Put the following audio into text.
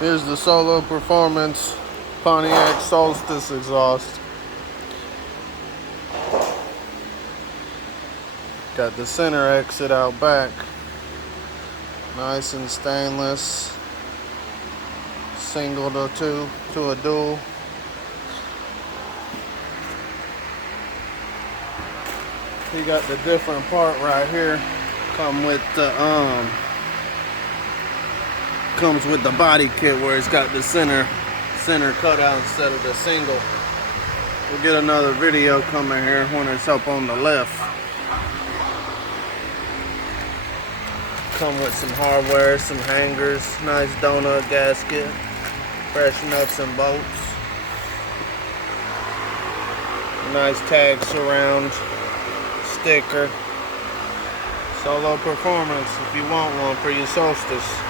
Here's the Solo Performance Pontiac Solstice exhaust. Got the center exit out back. Nice and stainless. Single to a dual. You got the different part right here. Comes with the body kit where it's got the center cutout instead of the single. We'll get another video coming here when it's up on the left. Come with some hardware, some hangers, nice donut gasket, fresh nuts and bolts, nice tag surround sticker. Solo Performance if you want one for your Solstice.